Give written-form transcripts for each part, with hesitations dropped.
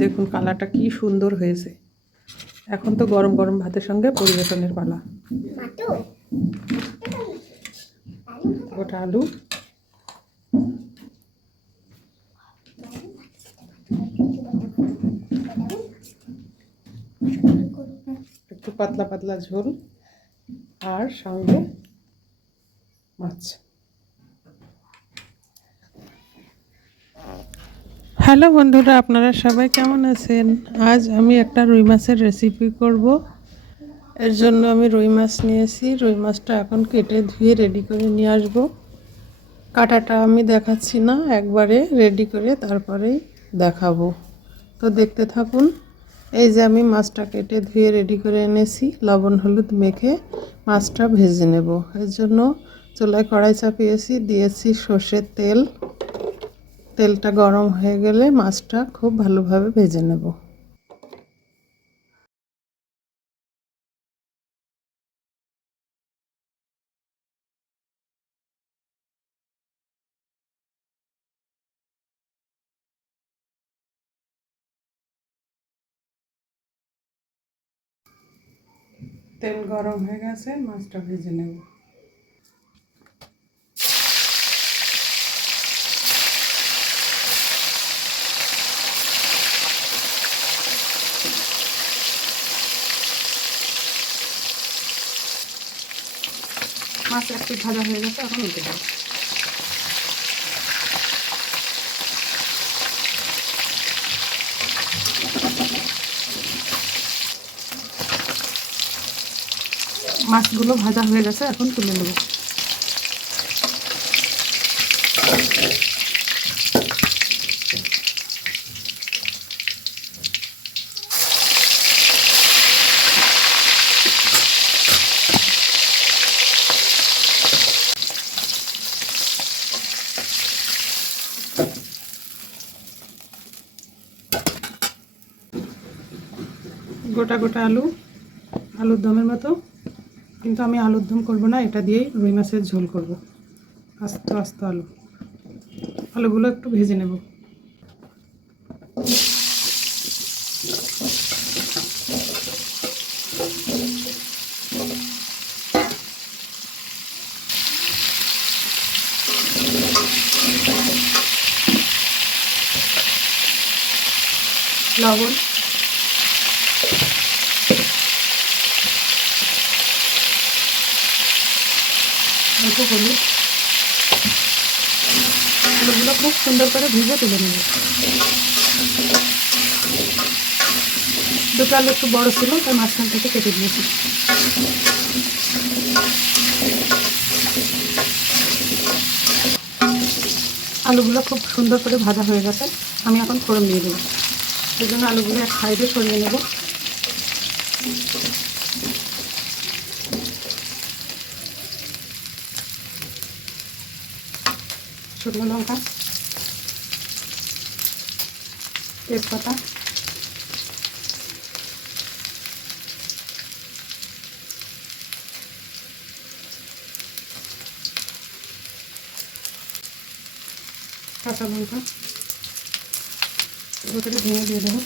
দেখুন কালারটা কি সুন্দর হয়েছে। এখন তো গরম গরম ভাতের সঙ্গে পরিবেশনের পালা। গোটা আলু, একটু পাতলা পাতলা ঝোল, আর সঙ্গে মাছ। হ্যালো বন্ধুরা, আপনারা সবাই কেমন আছেন? আজ আমি একটা রুই মাছের রেসিপি করব। এর জন্য আমি রুই মাছ নিয়েছি। রুই মাছটা এখন কেটে ধুয়ে রেডি করে নিয়ে আসবো। কাটাটা আমি দেখাচ্ছি না, একবারে রেডি করে তারপরেই দেখাবো। তো দেখতে থাকুন। এই যে আমি মাছটা কেটে ধুয়ে রেডি করে এনেছি। লবণ হলুদ মেখে মাছটা ভেজে নেব। এর জন্য চুলায় কড়াই চাপিয়েছি, দিয়েছি সর্ষের তেল। তেলটা গরম হয়ে গেলে মাছটা খুব ভালোভাবে ভেজে নেব। তেল গরম হয়ে গেছে, মাছটা ভেজে নেব। মাছ একটু ভাজা হয়ে গেছে, এখন উঠে দেবো। মাছগুলো ভাজা হয়ে গেছে, এখন তুলে নেব। গোটা গোটা আলু, আলুর দমের মতো, কিন্তু আমি আলুর দম করবো না, এটা দিয়েই রুই মাছের ঝোল করব। আস্তে আস্তে আলুগুলো একটু ভেজে নেব। লবণ, অল্প হলুদ, আলুগুলো খুব সুন্দর করে ভেজে তুলে নেব। দুটো আলু একটু বড় ছিল, তাই মাঝখান থেকে কেটে দিয়েছি। আলুগুলো খুব সুন্দর করে ভাজা হয়ে গেছে, আমি এখন ফোড়ন দিয়ে দেবো। সেই জন্য আলুগুলো এক সাইডে সরিয়ে নেব। শুকনো লঙ্কা, তেজপাতা, কাঁচা লঙ্কা করে ভেঙে দিয়ে দেবো।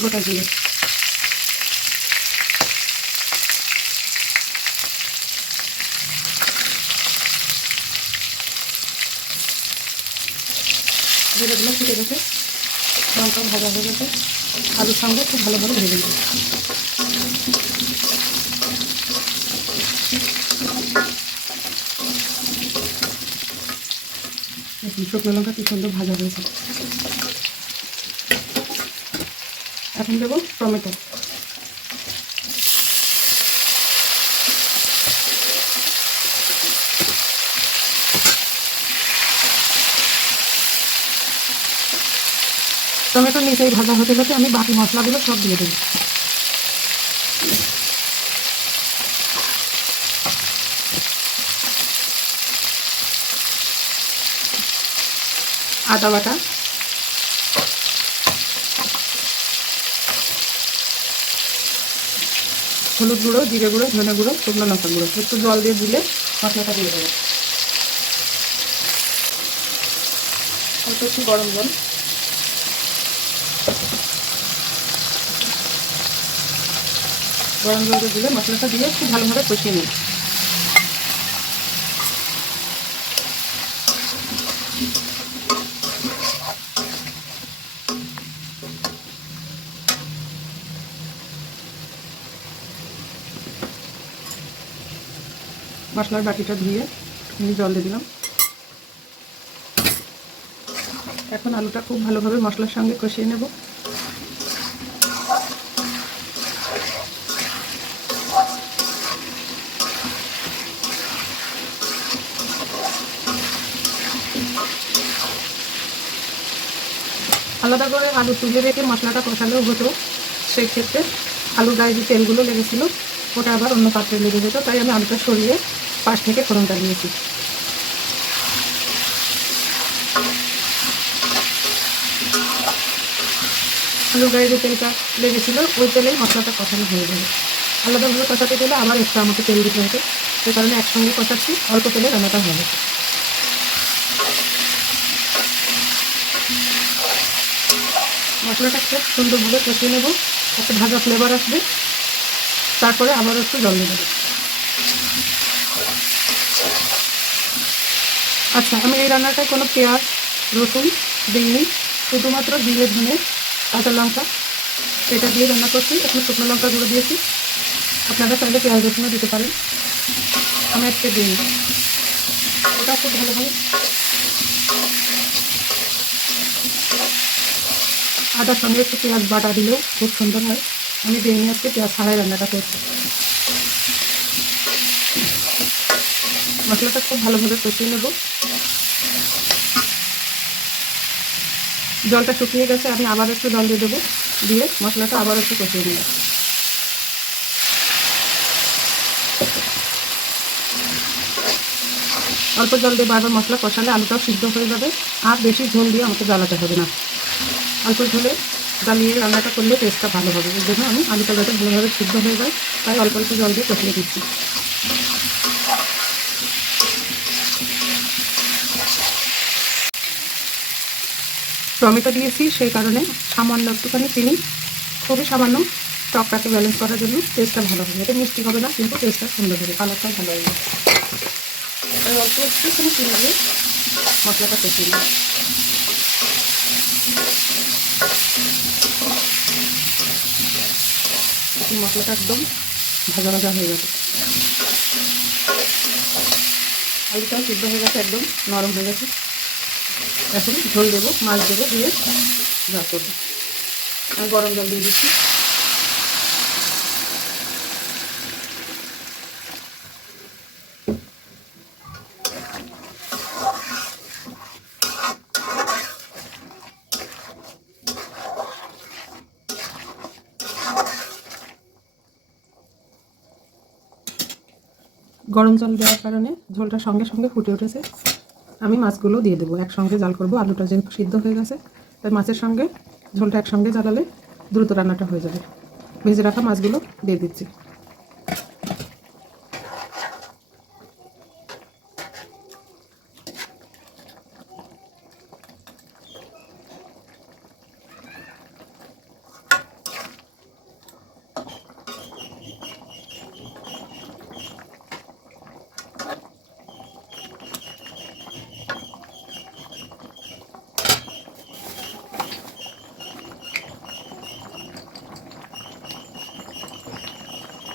গোটা জিরে, জিরেগুলো ফুটে গেছে, লঙ্কা ভাজা হয়ে গেছে, আলুর সঙ্গে খুব ভালোভাবে ভেজে নেব। শুকনো লঙ্কা কি সুন্দর ভাজা হয়েছে। এখন দেবো টমেটো। টমেটো নিচেই ভাজা হতে হতে আমি বাকি মশলাগুলো সব দিয়ে দেবো। আদা বাটা, হলুদ গুঁড়ো, জিরে গুঁড়ো, ধনে গুঁড়ো, শুকনো লঙ্কা গুঁড়ো। একটু জল দিয়ে দিলে মশলাটা দিয়ে দেবো। অল্প একটু গরম জল, গরম জল দিলে মশলাটা দিয়ে খুব ভালোভাবে কষিয়ে নেব। মশলার বাটিটা ধুয়ে জল দিয়ে দিলাম। এখন আলুটা খুব ভালোভাবে মশলার সঙ্গে কষিয়ে নেব। আলাদা করে আলু তুলে রেখে মশলাটা কষালেও হতো, সেই ক্ষেত্রে আলুর গায়ে যে তেলগুলো লেগেছিল ওটা আবার অন্য পাত্রে লেগে যেত, তাই আমি আলুটা সরিয়ে পাশ থেকে ফোড়নটা দিয়েছি। আলুর গায়ে যে তেলটা লেগেছিলো ওই তেলেই মশলাটা কষানো হয়ে যাবে। আলাদাভাবে কষাতে গেলে আবার একটু আমাকে তেল দিতে হবে, সেই কারণে একসঙ্গে কষাচ্ছি, অল্প তেলে রান্নাটা হবে। মশলাটা খুব সুন্দরভাবে কষিয়ে নেব, একটা ভাজা ফ্লেভার আসবে, তারপরে আবার একটু জল দিয়ে দেবো। আচ্ছা, আমি এই রান্নাটায় কোনো পেঁয়াজ রসুন দিইনি, শুধুমাত্র জিরে ধনে কাঁচা লঙ্কা এটা দিয়ে রান্না করছি। একটু শুকনো লঙ্কা গুঁড়ো দিয়েছি, আপনারা চাইলে পেঁয়াজ রসুনও দিতে পারেন, আমি আজকে দিইনি। ওটা খুব ভালোভাবে আদার সঙ্গে একটু পেঁয়াজ বাটা দিলেও খুব সুন্দর হয়, আমি দিইনি, আজকে পেঁয়াজ ছাড়াই রান্নাটা করছি। মশলাটা খুব ভালোভাবে কষিয়ে নেব। জলটা শুকিয়ে গেছে, আমি আবার একটু জল দিয়ে দেবো, দিয়ে মশলাটা আবার একটু কষিয়ে নেব। অল্প জল দিয়ে বারবার মশলা কষালে আলুটাও সিদ্ধ হয়ে যাবে, আর বেশি ঝোল দিয়ে আমাকে জ্বালাতে হবে না। অল্প ঝোলে জ্বালিয়ে রান্নাটা করলে টেস্টটা ভালো হবে, এর জন্য আমি আলুটা যাতে ভালোভাবে সিদ্ধ হয়ে যায় তাই অল্প অল্প জল দিয়ে কষিয়ে দিচ্ছি। টমেটো দিয়েছি, সেই কারণে সামান্য একটুখানি চিনি, খুবই সামান্য, টকটাকে ব্যালেন্স করার জন্য, টেস্টটা ভালো হবে। এটা মিষ্টি হবে না, কিন্তু টেস্টটা সুন্দর হবে, কালারটাও ভালো হবে। তাই অল্প একটুখানি চিনি দিয়ে মশলাটা কষিয়ে নিই। মশলাটা একদম ভাজা ভাজা হয়ে গেছে, আলুটাও সিদ্ধ হয়ে গেছে, একদম নরম হয়ে গেছে। এখন ঝোল দেবো, মাছ দেবো, দিয়ে যা করবো। আমি গরম জল দিয়ে দিচ্ছি। গরম জল দেওয়ার কারণে ঝোলটা সঙ্গে সঙ্গে ফুটে উঠেছে। আমি মাছগুলো দিয়ে দেবো, একসঙ্গে জাল করবো, আলুটা যেহেতু সিদ্ধ হয়ে গেছে, তাই মাছের সঙ্গে ঝোলটা একসঙ্গে জ্বালালে দ্রুত রান্নাটা হয়ে যাবে। ভেজে রাখা মাছগুলো দিয়ে দিচ্ছি।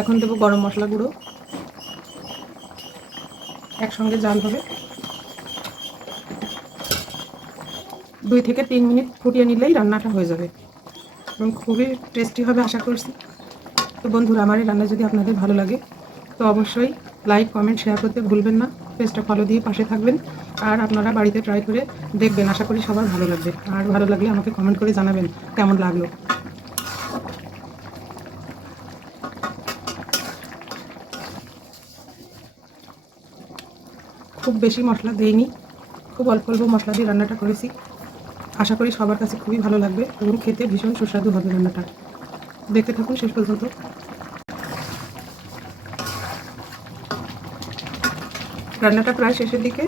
এখন দেবো গরম মশলা গুঁড়ো, একসঙ্গে জাল হবে। 2 থেকে 3 মিনিট ফুটিয়ে নিলেই রান্নাটা হয়ে যাবে এবং খুবই টেস্টি হবে আশা করছি। তো বন্ধুরা, আমার এই রান্না যদি আপনাদের ভালো লাগে তো অবশ্যই লাইক কমেন্ট শেয়ার করতে ভুলবেন না, পেজটা ফলো দিয়ে পাশে থাকবেন, আর আপনারা বাড়িতে ট্রাই করে দেখবেন, আশা করি সবার ভালো লাগবে। আর ভালো লাগলে আমাকে কমেন্ট করে জানাবেন কেমন লাগলো। খুব বেশি মশলা দেইনি, খুব অল্প অল্প মশলা দিয়ে রান্নাটা করেছি, আশা করি সবার কাছে খুবই ভালো লাগবে এবং খেতে ভীষণ সুস্বাদু হবে রান্নাটা। দেখতে থাকুন শেষ পর্যন্ত। রান্নাটা প্রায় শেষের দিকে,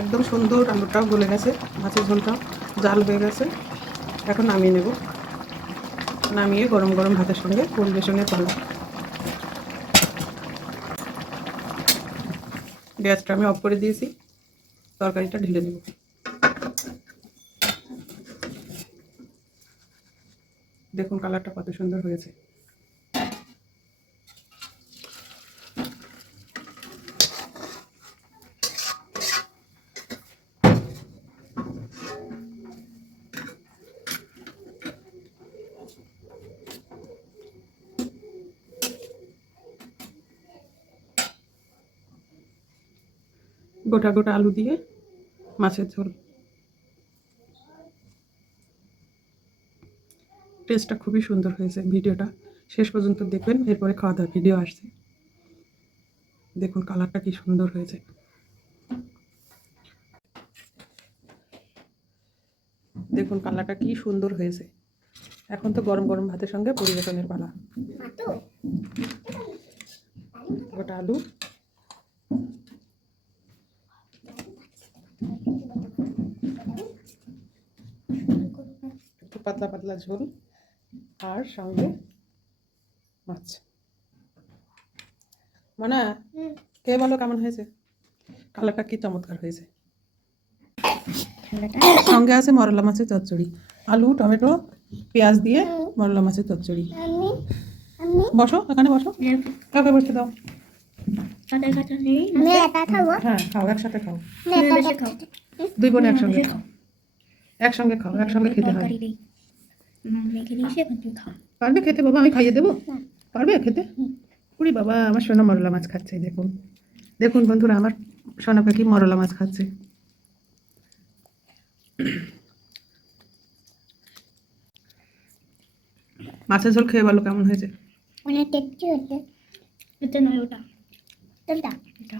একদম সুন্দর আলুটাও গলে গেছে, মাছের ঝোলটাও জাল হয়ে গেছে। এখন নামিয়ে নেব, নামিয়ে গরম গরম ভাতের সঙ্গে পরিবেশনের পালা। গ্যাসটা আমি অফ করে দিয়েছি, তরকারিটা ঢেলে দেব। দেখুন কালারটা কত সুন্দর হয়েছে। গোটা গোটা আলু দিয়ে মাছের ঝোল, টেস্টটা খুবই সুন্দর হয়েছে। ভিডিওটা শেষ পর্যন্ত দেখবেন, এরপরে খাওয়া দাওয়ার ভিডিও আসছে। দেখুন কালারটা কি সুন্দর হয়েছে। দেখুন কালারটা কি সুন্দর হয়েছে। এখন তো গরম গরম ভাতের সঙ্গে পরিবেশনের পালা। গোটা আলু, একটু পাতলা পাতলা ঝোল, আর সঙ্গে মাছ। মানে কে বলো কেমন হয়েছে? কালারটা কি চমৎকার হয়েছে। সঙ্গে আছে মরলা মাছের চচ্চড়ি, আলু টমেটো পেঁয়াজ দিয়ে মরলা মাছের চচ্চড়ি। বসো, এখানে বসো, কাউকে বসতে দাও। হ্যাঁ খাও, একসাথে খাও, দুই বোন একসঙ্গে খাও, একসঙ্গে খাও, একসঙ্গে খেতে হয়। পারবে খেতে বাবা? আমি খাইয়ে দেবো, পারবে খেতে? উরি বাবা, আমার সোনা মরলা মাছ খাচ্ছে। দেখুন দেখুন বন্ধুরা, আমার সোনা পাখি মরলা মাছ খাচ্ছে। মাছের ঝোল খেয়ে বলো কেমন হয়েছে? অনেক টেস্টি হয়েছে। এটা নয়, ওটা এটা এটা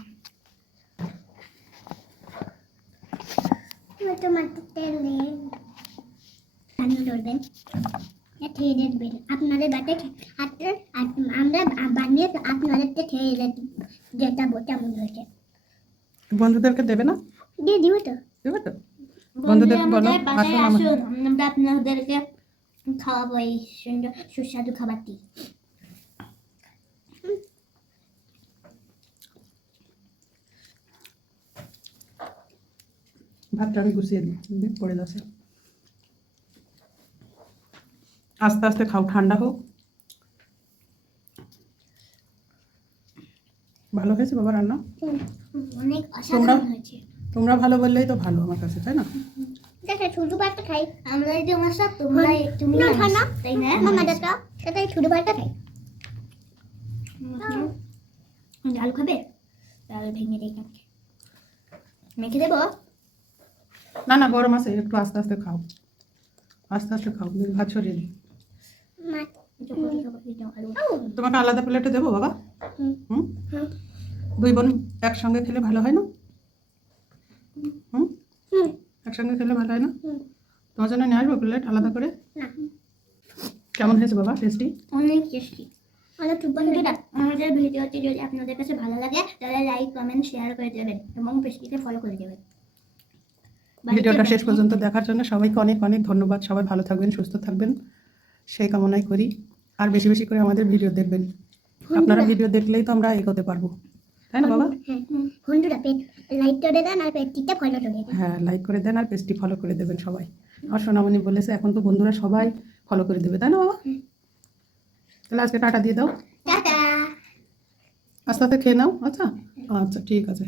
তো মাটির তেল দিয়ে পানি ধরবেন, খেয়ে দেখবেন আপনাদের বাটে হাতে। আমরা বানিয়ে আপনাদেরকে খেয়ে যেটা কেমন হয়েছে। বন্ধুদেরকে দেবে না? দিয়ে দিব তো, দেবে তো? বন্ধুদেরকে বলো আসুন আমরা আপনাদেরকে খাওয়াবো এই সুন্দর সুস্বাদু খাবারটি। ভাতটা আমি গুছিয়ে দিই, পড়ে যাচ্ছে। আস্তে আস্তে খাও, ঠান্ডা হোক। ভালো হয়েছে বাবা রান্না? অনেক অসাধারণ হয়েছে। তোমরা ভালো বললেই তো ভালো আমার কাছে, তাই না? দেখো শুধু ভাতটা খাই আমরা, এই যে আমার সব তোমরা তুমি না তাই না মামা দাদা সেটাই শুধু ভাতটা খাই। ডাল খাবে? ডাল ভেঙে দিই কাকে মেখে দেবো? না না, গরম আছে, একটু আস্তে আস্তে খাও, আস্তে আস্তে খাও, ভাত ছড়িয়ে দিই। তোমাকে আলাদা প্লেটে দেবো বাবা? হুম, দুই বোন একসঙ্গে খেলে ভালো হয় না? হুম, একসঙ্গে খেলে ভালো হয় না? তোমার জন্য নিয়ে আসবো প্লেট আলাদা করে। কেমন হয়েছে বাবা? টেস্টি? অনেক টেস্টি। বন্ধুরা, আমাদের ভিডিওটি যদি আপনাদের কাছে ভালো লাগে তাহলে লাইক কমেন্ট শেয়ার করে দেবেন এবং পেজটিকে ফলো করে দেবেন। ভিডিওটা শেষ পর্যন্ত দেখার জন্য সবাইকে অনেক অনেক ধন্যবাদ। সবাই ভালো থাকবেন, সুস্থ থাকবেন, সেই কামনাই করি। আর বেশি বেশি করে আমাদের ভিডিও দেখবেন। আপনারা ভিডিও দেখলেই তো আমরা এগোতে পারবো, তাই না বাবা? বন্ধুরা লাইক করে দেন আর পেজটিতে ফলো করে দেন। হ্যাঁ, লাইক করে দেন আর পেজটি ফলো করে দেবেন সবাই। আমার সোনামণি বলেছে এখন তো বন্ধুরা সবাই ফলো করে দেবে, তাই না বাবা? তাহলে আজকে টাটা দিয়ে দাও, টাটা। আস্তে আস্তে খেয়ে নাও। আচ্ছা আচ্ছা, ঠিক আছে।